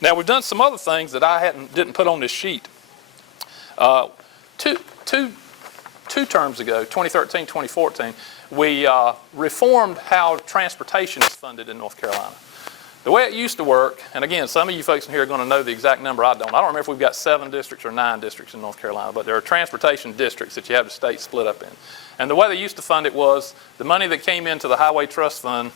Now we've done some other things that I didn't put on this sheet. Two terms ago, 2013, 2014, we reformed how transportation is funded in North Carolina. The way it used to work, and again, some of you folks in here are going to know the exact number. I don't remember if we've got 7 districts or 9 districts in North Carolina, but there are transportation districts that you have the state split up in. And the way they used to fund it was the money that came into the Highway Trust Fund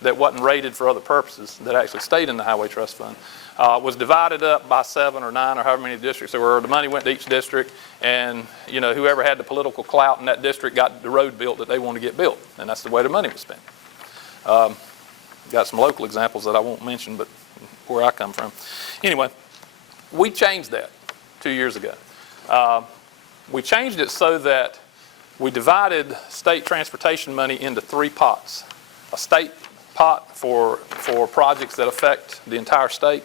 that wasn't rated for other purposes, that actually stayed in the Highway Trust Fund, was divided up by 7 or 9 or however many districts there were. The money went to each district, and whoever had the political clout in that district got the road built that they wanted to get built, and that's the way the money was spent. Got some local examples that I won't mention, but where I come from. Anyway, we changed that 2 years ago. We changed it so that we divided state transportation money into 3 pots. A state pot for projects that affect the entire state,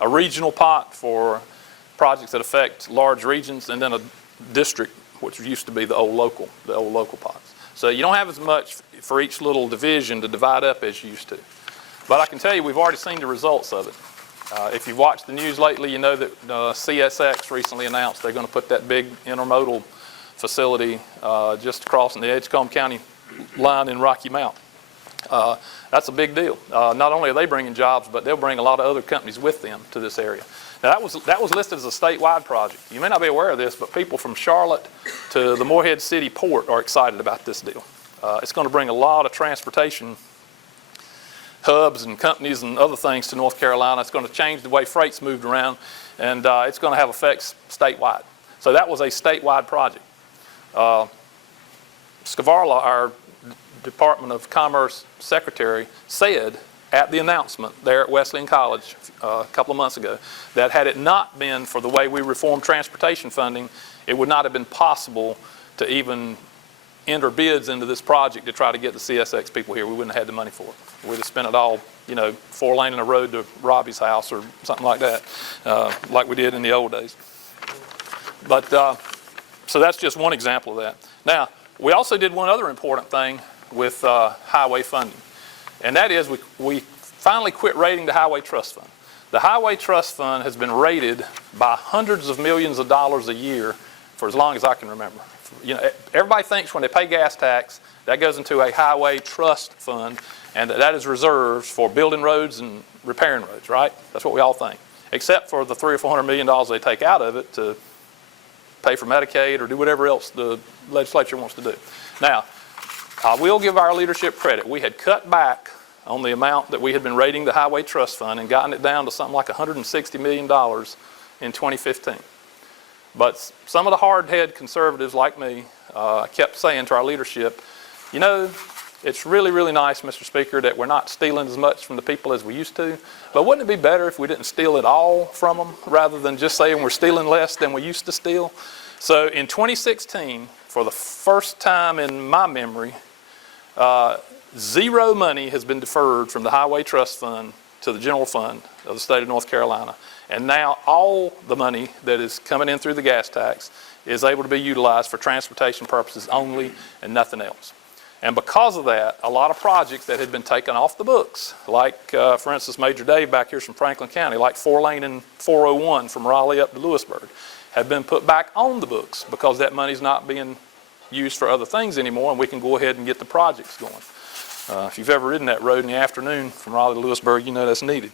a regional pot for projects that affect large regions, and then a district, which used to be the old local pots. So you don't have as much for each little division to divide up as you used to. But I can tell you we've already seen the results of it. If you've watched the news lately, you know that CSX recently announced they're going to put that big intermodal facility just crossing the Edgecombe County line in Rocky Mount. That's a big deal. Not only are they bringing jobs, but they'll bring a lot of other companies with them to this area. Now that was listed as a statewide project. You may not be aware of this, but people from Charlotte to the Morehead City Port are excited about this deal. It's going to bring a lot of transportation hubs and companies and other things to North Carolina. It's going to change the way freight's moved around, and it's going to have effects statewide. So that was a statewide project. Scavarla, our Department of Commerce Secretary, said at the announcement there at Wesleyan College a couple of months ago that had it not been for the way we reformed transportation funding, it would not have been possible to even enter bids into this project to try to get the CSX people here. We wouldn't have had the money for it. We'd have spent it all, 4-lane in a road to Robbie's house or something like that, like we did in the old days. But so that's just one example of that. Now, we also did one other important thing with highway funding, and that is we finally quit rating the Highway Trust Fund. The Highway Trust Fund has been rated by hundreds of millions of dollars a year for as long as I can remember. Everybody thinks when they pay gas tax, that goes into a highway trust fund, and that is reserved for building roads and repairing roads, right? That's what we all think, except for the $300 or $400 million they take out of it to pay for Medicaid or do whatever else the legislature wants to do. Now, I will give our leadership credit. We had cut back on the amount that we had been rating the Highway Trust Fund and gotten it down to something like $160 million in 2015. But some of the hard-headed conservatives like me kept saying to our leadership, it's really, really nice, Mr. Speaker, that we're not stealing as much from the people as we used to, but wouldn't it be better if we didn't steal it all from them rather than just saying we're stealing less than we used to steal? So in 2016, for the first time in my memory, zero money has been deferred from the Highway Trust Fund to the general fund of the state of North Carolina. And now all the money that is coming in through the gas tax is able to be utilized for transportation purposes only and nothing else. And because of that, a lot of projects that had been taken off the books, like for instance Major Dave back here from Franklin County, like 4-lane and 401 from Raleigh up to Lewisburg, have been put back on the books because that money's not being used for other things anymore, and we can go ahead and get the projects going. If you've ever ridden that road in the afternoon from Raleigh to Lewisburg, you know that's needed.